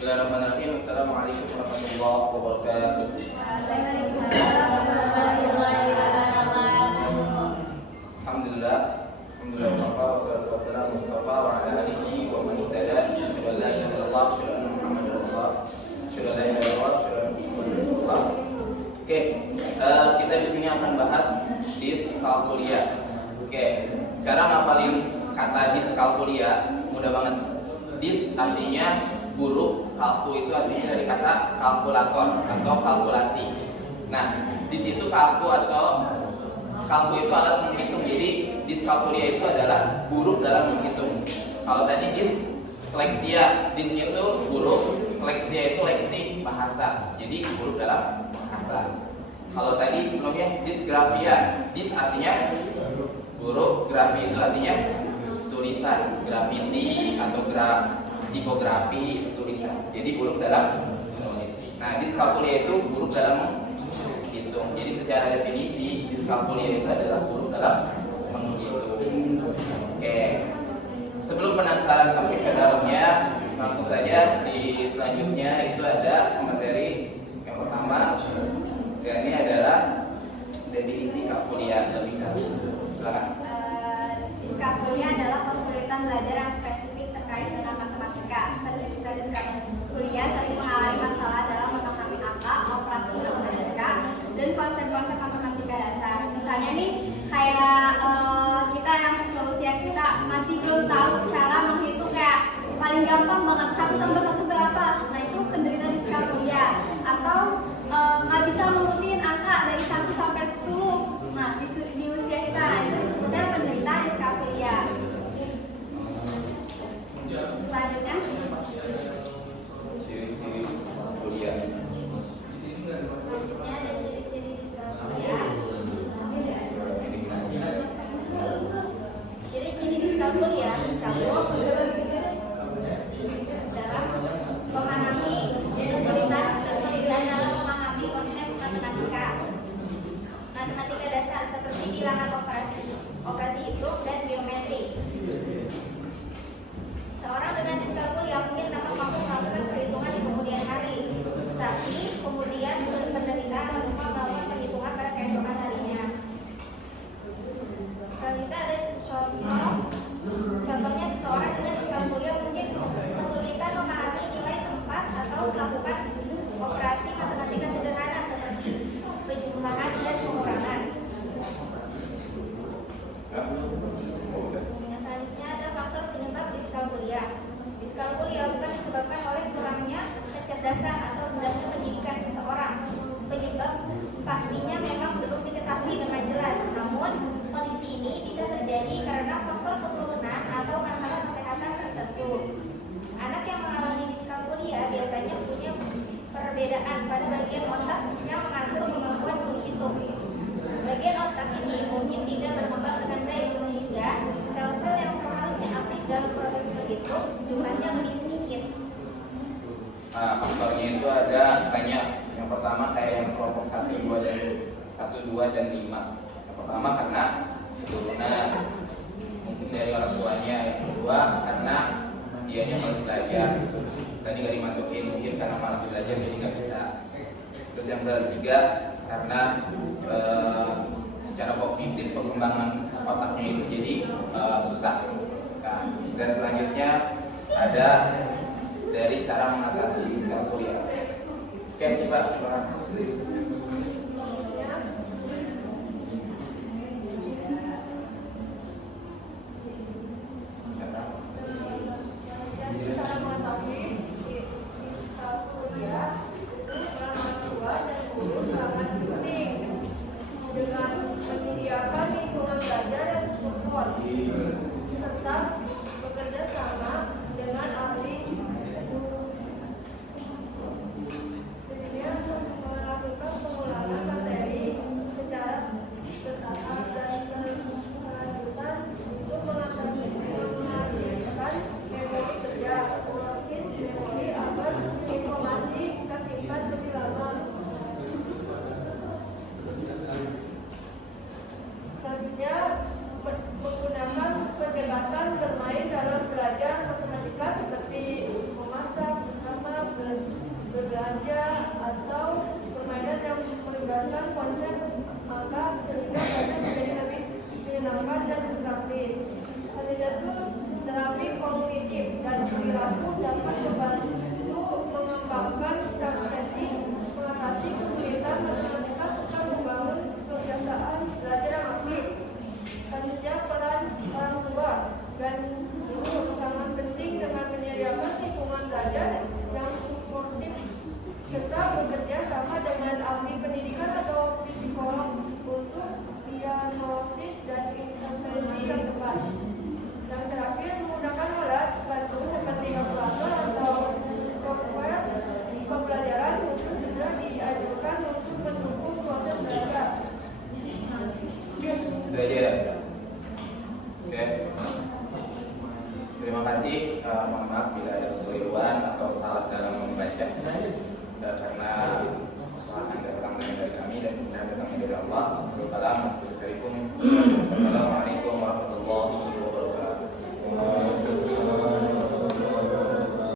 Bismillahirrahmanirrahim. Assalamualaikum warahmatullahi wabarakatuh. Alhamdulillah. Alhamdulillah wassalatu wassalamu Mustafa wa ala alihi wa man ihtada. Asyhadu an la ilaha illallah, asyhadu anna Muhammadar Rasulullah. Asyhadu an la ilaha illallah, asyhadu anna Muhammadar Rasulullah. Oke, kita di sini akan bahas diskalkulia. Oke, cara ngapalin kata diskalkulia mudah banget. Dis artinya buruk, kalku itu artinya dari kata kalkulator atau kalkulasi. Nah, di situ kalku itu alat menghitung. Jadi diskalkulia itu adalah buruk dalam menghitung. Kalau tadi disleksia, dis itu buruk, seleksia itu leksi bahasa. Jadi buruk dalam bahasa. Kalau tadi sebelumnya disgrafia, dis artinya buruk, grafi itu artinya tulisan, grafiti atau tipografi itu tulisan. Jadi buruk dalam menulis. Nah, diskalkulia itu buruk dalam menghitung. Jadi secara definisi diskalkulia itu adalah buruk dalam menghitung. Oke. Sebelum penasaran sampai ke dalamnya, langsung saja di selanjutnya itu ada materi yang pertama. Dan ini adalah definisi kalkulia lebih dahulu. Silakan. Diskalkulia adalah kesulitan belajar yang spesifik terkait dengan matematika. Penderita diskalkulia sering mengalami masalah dalam memahami angka, operasi matematika, dan konsep-konsep matematika dasar. Misalnya nih, kayak kita yang seusia kita masih belum tahu cara menghitung kayak paling gampang banget 1 tambah 1 berapa. Nah, itu penderita diskalkulia. Atau nggak bisa mengurutin angka dari 1 sampai 10. Nah, di usia kita itu disebutnya penderita diskalkulia. Selanjutnya, Ciri-ciri diskalkulia. selanjutnya ada ciri-ciri diskalkulia. Ciri-ciri diskalkulia mencakup dalam memahami kesulitan dalam memahami konsep matematika dasar seperti bilangan operasi hitung dan geometri. Seorang dengan diskalkulia mungkin dapat mampu melakukan perhitungan di kemudian hari, tapi kemudian penderita akan lupa melakukan perhitungan pada keesokan harinya. Selanjutnya ada contohnya seseorang dengan diskalkulia mungkin kesulitan memahami nilai tempat atau melakukan operasi matematika sederhana seperti penjumlahan dan pengurangan. Selanjutnya ada faktor penyebab diskalkulia. Diskalkulia bukan disebabkan oleh kurangnya kecerdasan atau rendahnya pendidikan seseorang. Penyebab pastinya memang belum diketahui dengan jelas. Namun, kondisi ini bisa terjadi karena faktor keturunan atau masalah kesehatan tertentu. Anak yang mengalami diskalkulia biasanya punya perbedaan pada bagian otak yang mengatur kemampuan menghitung. Bagian otak ini mungkin tidak berkembang dengan baik sehingga sel-sel yang seharusnya aktif dalam proses berhitung jumlahnya lebih sedikit. Nah, faktornya itu ada banyak. Yang pertama kayak yang kelompok 1, 2, dan 5. Yang pertama karena keturunan, mungkin dari orang tuanya. Yang kedua karena dianya masih belajar. Tadi nggak dimasukin, mungkin karena malas belajar jadi nggak bisa. Terus yang ketiga karena secara kognitif perkembangan otaknya itu jadi susah. Nah, dan selanjutnya ada dari cara mengatasi diskalkulia. Oke, Pak. Dengan menyediakan lingkungan belajar yang support serta bekerja sama dengan ahli melakukan pengulangan materi secara bertahap dan berkelanjutan untuk menghasilkan memori kerja, mungkin memori agar informasi tersimpan lebih lama. Selanjutnya menggunakan lingkungan belajar yang suportif serta bekerja sama dengan ahli pendidikan atau psikolog untuk diagnosis dan intervensi yang tepat. Yang terakhir, menggunakan alat bantu seperti kalkulator atau software pembelajaran khusus juga dianjurkan untuk mendukung proses belajar. Itu aja ya. Oke. Terima kasih. Mohon maaf bila ada kekeliruan atau salah dalam membaca. Karena kesalahan datang dari kami dan benar datangnya dari Allah. Assalamualaikum warahmatullahi